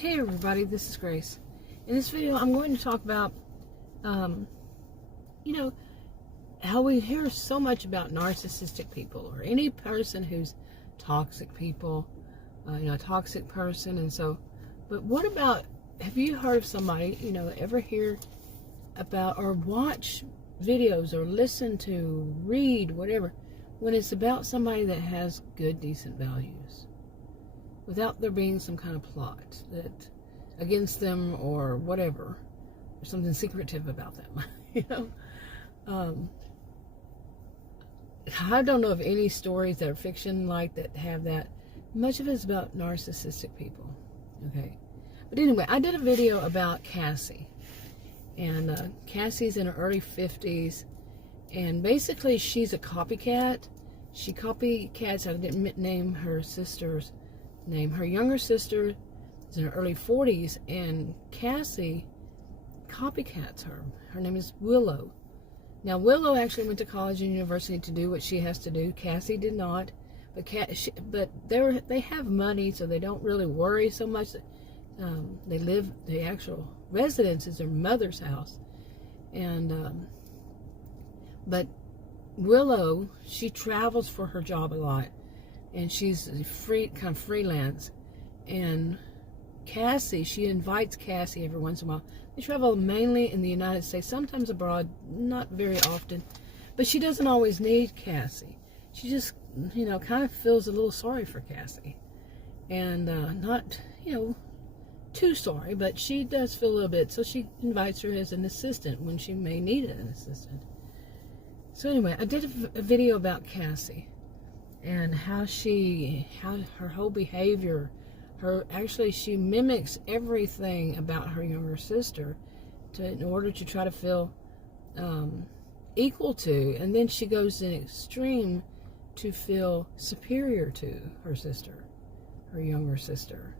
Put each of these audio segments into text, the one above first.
Hey everybody, this is Grace. In this video, I'm going to talk about, how we hear so much about narcissistic people or any person who's toxic people, a toxic person. And so, but what about, have you heard of somebody, ever hear about or watch videos or listen to, read, whatever, when it's about somebody that has good, decent values? Without there being some kind of plot that against them or whatever, or something secretive about them, I don't know of any stories that are fiction like that have that. Much of it is about narcissistic people, okay? But anyway, I did a video about Cassie, and Cassie's in her early 50s, and basically she's a copycat. She copycats, I didn't name her sister's name. Her younger sister is in her early 40s, and Cassie copycats her. Her name is Willow. Now, Willow actually went to college and university to do what she has to do. Cassie did not, but they have money, so they don't really worry so much. The actual residence is their mother's house, and but Willow, she travels for her job a lot. And she's kind of freelance. And Cassie, she invites Cassie every once in a while. They travel mainly in the United States, sometimes abroad, not very often. But she doesn't always need Cassie. She just, kind of feels a little sorry for Cassie. And not, too sorry, but she does feel a little bit. So she invites her as an assistant when she may need an assistant. So anyway, I did a video about Cassie. And how her whole behavior, she mimics everything about her younger sister in order to try to feel equal to, and then she goes in extreme to feel superior to her sister, her younger sister.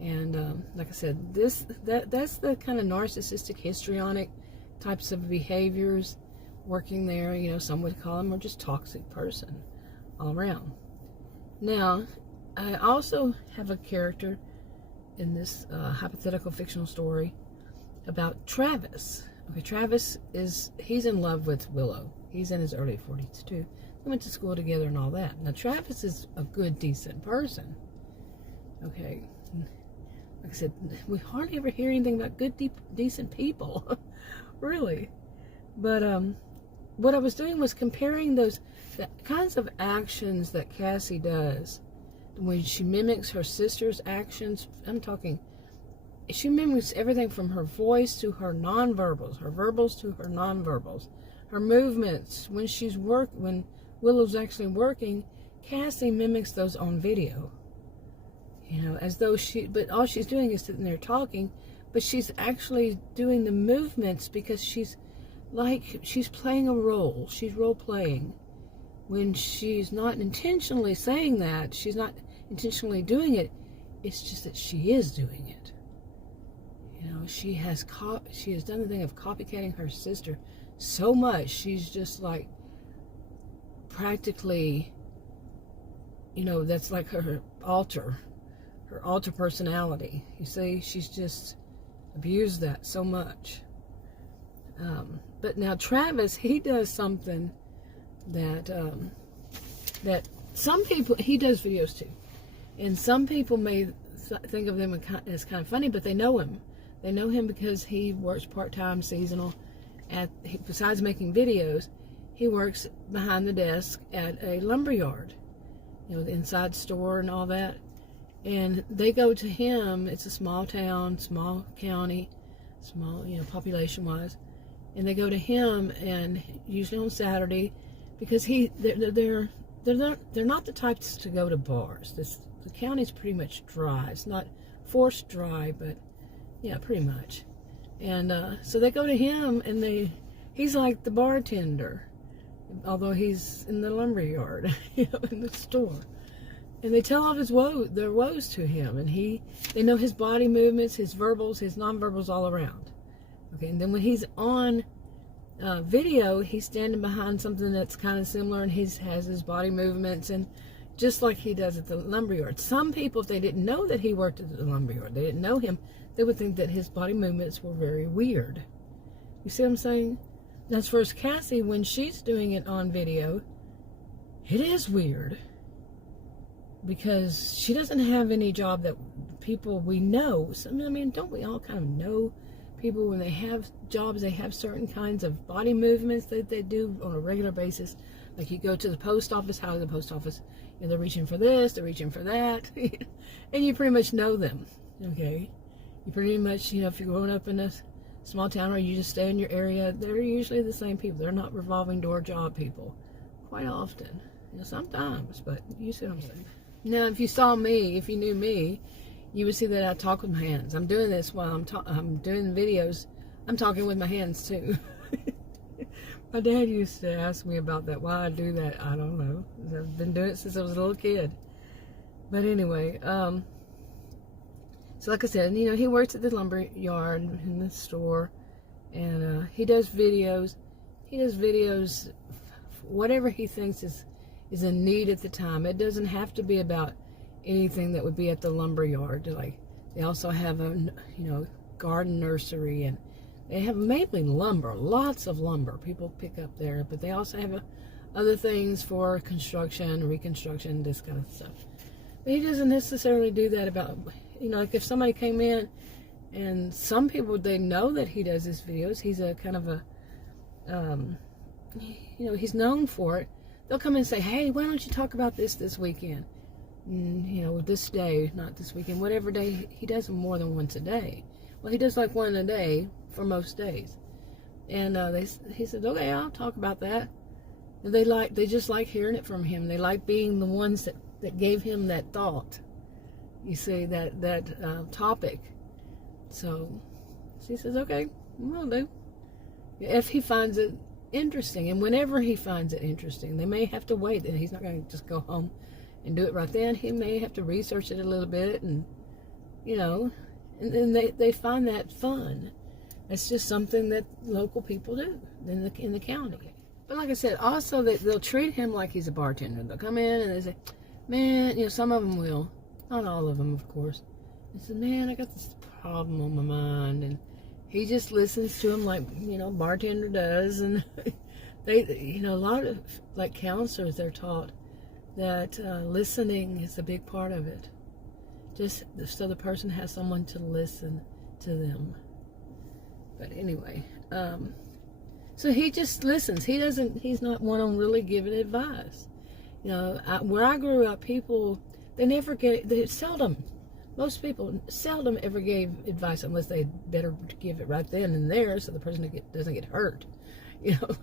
And like I said, that's the kind of narcissistic, histrionic types of behaviors working there. Some would call them, or just toxic person all around. Now, I also have a character in this hypothetical fictional story about Travis. Okay, Travis he's in love with Willow. He's in his early 40s too. They went to school together and all that. Now, Travis is a good, decent person. Okay, like I said, we hardly ever hear anything about good, decent people, really. But what I was doing was comparing the kinds of actions that Cassie does when she mimics her sister's actions. I'm talking, she mimics everything from her voice to her nonverbals, her verbals to her nonverbals, her movements. When Willow's actually working, Cassie mimics those on video. As though but all she's doing is sitting there talking, but she's actually doing the movements because she's playing a role. She's role playing. When she's not intentionally saying that, she's not intentionally doing it, it's just that she is doing it. She has done the thing of copycatting her sister so much, she's just like practically, that's like her alter personality. You see, she's just abused that so much. But now Travis, he does something that some people, he does videos too, and some people may think of them as kind of funny, but they know him. They know him because he works part-time, seasonal. Besides making videos, he works behind the desk at a lumberyard, the inside store and all that. And they go to him. It's a small town, small county, small, population-wise. And they go to him, and usually on Saturday, because they're not the types to go to bars. The county's pretty much dry. It's not forced dry, but yeah, pretty much. And so they go to him, and he's like the bartender, although he's in the lumberyard, in the store. And they tell all their woes to him, and they know his body movements, his verbals, his nonverbals all around. Okay, and then when he's on video, he's standing behind something that's kind of similar, and he has his body movements, and just like he does at the Lumberyard. Some people, if they didn't know that he worked at the Lumberyard, they didn't know him, they would think that his body movements were very weird. You see what I'm saying? As far as Cassie, when she's doing it on video, it is weird. Because she doesn't have any job that people we know. So, I mean, don't we all kind of know people when they have jobs, they have certain kinds of body movements that they do on a regular basis? Like you go to the post office, how is the post office? You know, they're reaching for this, they're reaching for that. And you pretty much know them, okay? You pretty much, you know, if you're growing up in a small town or you just stay in your area, they're usually the same people. They're not revolving door job people quite often. You know, sometimes, but you see what I'm saying. Now, if you saw me, if you knew me, you would see that I talk with my hands. I'm doing this while I'm doing the videos. I'm talking with my hands too. My dad used to ask me about that. Why I do that, I don't know. I've been doing it since I was a little kid. But anyway, so like I said, you know, he works at the Lumberyard in the store, and he does videos. He does videos, whatever he thinks is in need at the time. It doesn't have to be about anything that would be at the Lumberyard. Like, they also have a, you know, garden nursery, and they have mainly lumber, lots of lumber people pick up there, but they also have other things for construction, reconstruction, this kind of stuff. But he doesn't necessarily do that about, you know, like if somebody came in, and some people, they know that he does his videos. He's a kind of a, you know, he's known for it. They'll come and say, hey, why don't you talk about this weekend? You know, this day, not this weekend, whatever day. He does them more than once a day. Well, he does like one a day for most days. And he said, okay, I'll talk about that. And they just like hearing it from him. They like being the ones that gave him that thought. You see, that topic. So she says, okay, will do. If he finds it interesting, and whenever he finds it interesting, they may have to wait, and he's not going to just go home and do it right then. He may have to research it a little bit, and you know, and then they find that fun. It's just something that local people do in the county. But like I said, also they'll treat him like he's a bartender. They'll come in and they say, man, you know, some of them will, not all of them, of course. They say, man, I got this problem on my mind, and he just listens to them like, you know, bartender does. And they, you know, a lot of, like counselors, they're taught that listening is a big part of it. Just so the person has someone to listen to them. But anyway, so he just listens. He's not one on really giving advice. You know, where I grew up, people, most people seldom ever gave advice unless they better give it right then and there so the person doesn't get hurt, you know,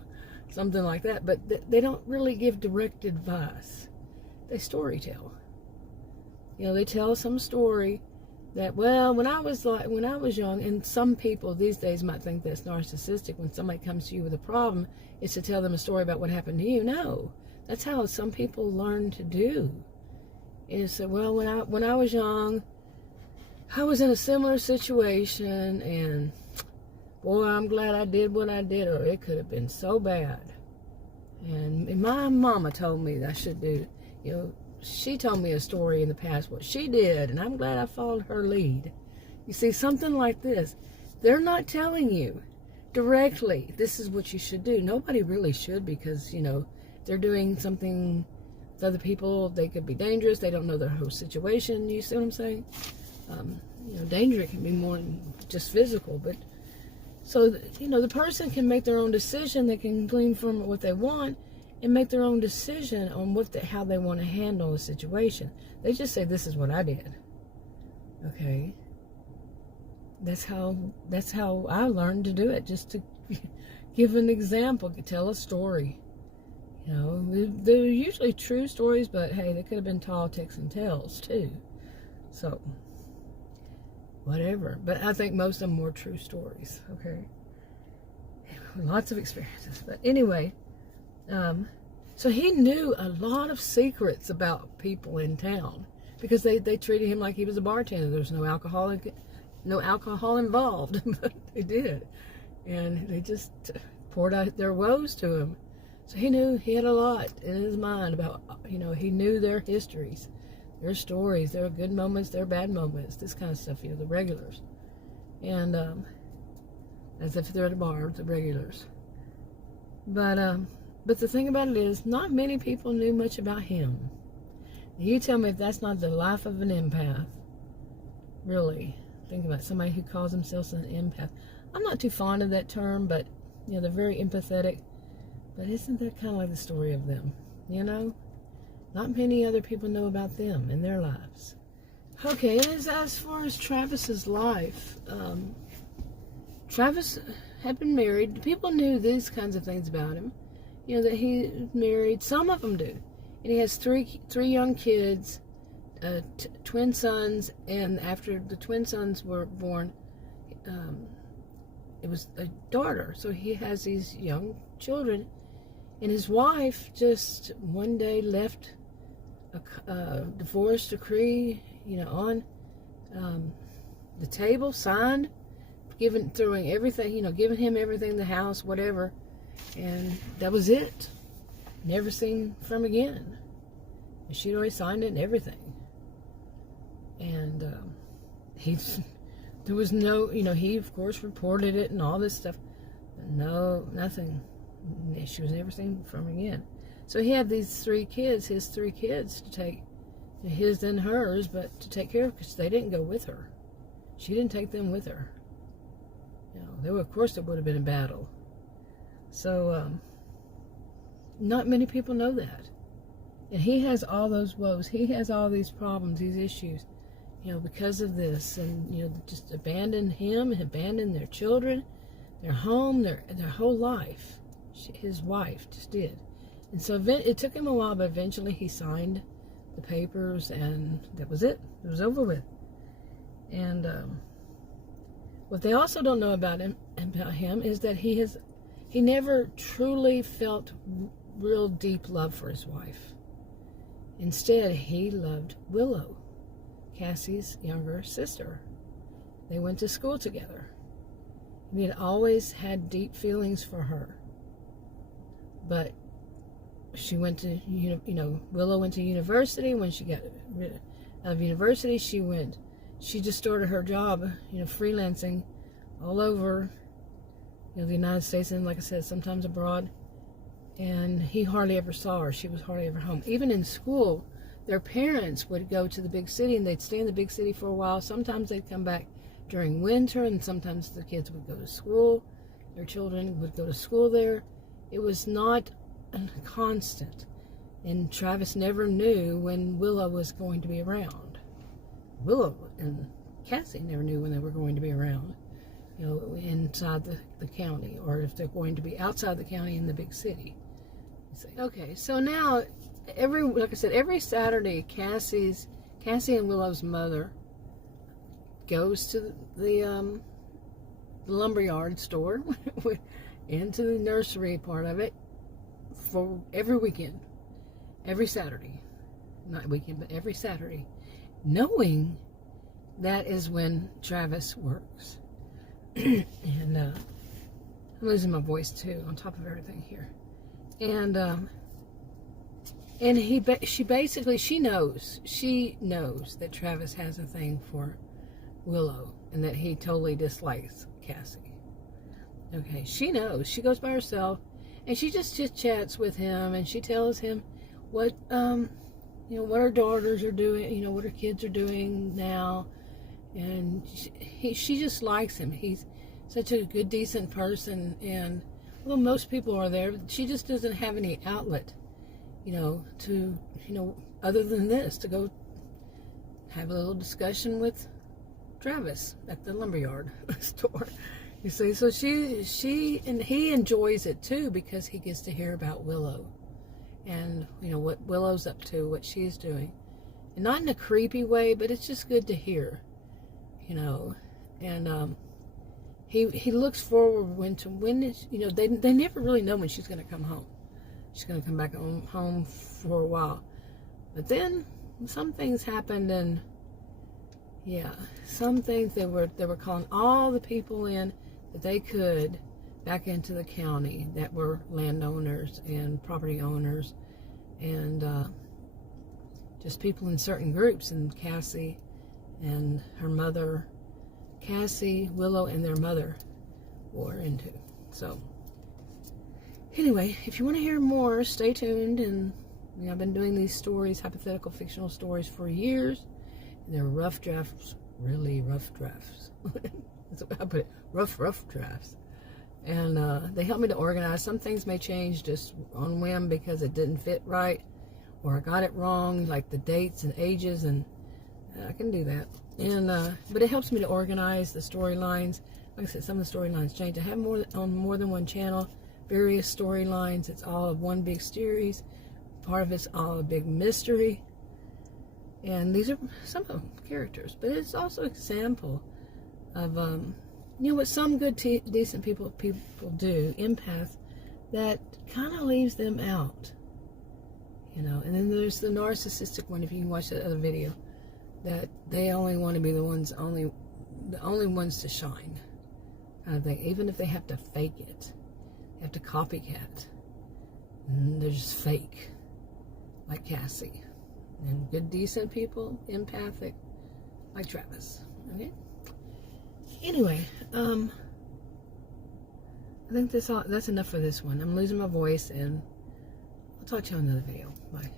something like that. But they don't really give direct advice. They story tell. You know, they tell some story that, well, when I was young, and some people these days might think that's narcissistic. When somebody comes to you with a problem, it's to tell them a story about what happened to you. No, that's how some people learn to do. And so, well, when I was young, I was in a similar situation, and boy, I'm glad I did what I did, or it could have been so bad. And my mama told me that I should do, you know, she told me a story in the past, what she did, and I'm glad I followed her lead. You see, something like this, they're not telling you directly, this is what you should do. Nobody really should, because, you know, they're doing something with other people, they could be dangerous, they don't know their whole situation, you see what I'm saying? You know, danger can be more than just physical, but so, you know, the person can make their own decision. They can glean from what they want and make their own decision on how they want to handle a situation. They just say, this is what I did. Okay. That's how I learned to do it, just to give an example, tell a story. You know, they're usually true stories, but hey, they could have been tall ticks and tales too. So, whatever. But I think most of them were true stories, okay? Lots of experiences. But anyway, so he knew a lot of secrets about people in town because they treated him like he was a bartender. There was no alcohol involved, but they did. And they just poured out their woes to him. So he knew he had a lot in his mind about, he knew their histories, their stories, their good moments, their bad moments, this kind of stuff, the regulars. And as if they're at a bar, the regulars. But the thing about it is, not many people knew much about him. You tell me if that's not the life of an empath. Really. Think about somebody who calls themselves an empath. I'm not too fond of that term, but, they're very empathetic. But isn't that kind of like the story of them? Not many other people know about them and their lives. Okay, as far as Travis's life, Travis had been married. People knew these kinds of things about him. That he married. Some of them do. And he has three young kids, twin sons, and after the twin sons were born, it was a daughter. So he has these young children. And his wife just one day left a divorce decree, on the table, signed, throwing everything, giving him everything, the house, whatever. And that was it. Never seen from again. And she'd already signed it and everything. And there was no, he of course reported it and all this stuff. But no, nothing. She was never seen from again. So he had these his three kids to take, his and hers, but to take care of, because they didn't go with her. She didn't take them with her. Of course, there would have been a battle. So, not many people know that. And he has all those woes. He has all these problems, these issues, because of this. And, just abandoned him, abandoned their children, their home, their whole life. His wife just did. And so it took him a while, but eventually he signed the papers, and that was it. It was over with. And what they also don't know about him is that he never truly felt real deep love for his wife. Instead, he loved Willow, Cassie's younger sister. They went to school together. He had always had deep feelings for her. But she went to, Willow went to university. When she got out of university, she just started her job, freelancing all over, the United States, and like I said, sometimes abroad. And he hardly ever saw her. She was hardly ever home. Even in school, their parents would go to the big city, and they'd stay in the big city for a while. Sometimes they'd come back during winter, and sometimes the kids would go to school. Their children would go to school there. It was not constant. And Travis never knew when Willow was going to be around. Willow and Cassie never knew when they were going to be around, inside the county, or if they're going to be outside the county in the big city. Okay, so now, like I said, every Saturday, Cassie and Willow's mother goes to the Lumberyard store, into the nursery part of it, for every weekend, every Saturday, not weekend, but every Saturday, knowing that is when Travis works. And I'm losing my voice too, on top of everything here. And she knows that Travis has a thing for Willow, and that he totally dislikes Cassie. Okay, she knows. She goes by herself, and she just chit-chats with him, and she tells him what what her daughters are doing, what her kids are doing now, and she just likes him. He's such a good, decent person, and although most people are there, she just doesn't have any outlet, to other than this, to go have a little discussion with Travis at the Lumberyard store. You see, so she and he enjoys it too, because he gets to hear about Willow and, what Willow's up to, what she's doing. And not in a creepy way, but it's just good to hear, And he looks forward they never really know when she's going to come home. She's going to come back home for a while. But then some things happened, and some things they were calling all the people in that they could back into the county that were landowners and property owners and just people in certain groups. And Cassie and her mother, Cassie, Willow, and their mother were into. So anyway, if you want to hear more, stay tuned. And you know, I've been doing these stories, hypothetical fictional stories, for years, and they're rough drafts, really rough drafts. That's what I put it, rough drafts. And they help me to organize. Some things may change just on whim because it didn't fit right, or I got it wrong, like the dates and ages, and I can do that. And but it helps me to organize the storylines. Like I said, some of the storylines change. I have more than one channel, various storylines. It's all of one big series. Part of it's all a big mystery. And these are some of them characters, but it's also an example of you know what some good decent people do, empaths, that kind of leaves them out, you know. And then there's the narcissistic one, if you can watch that other video, that they only want to be the only ones to shine, kind of thing. Even if they have to fake it, they have to copycat, and they're just fake, like Cassie. And good decent people, empathic, like Travis. Okay. Anyway, I think that's enough for this one. I'm losing my voice, and I'll talk to you on another video. Bye.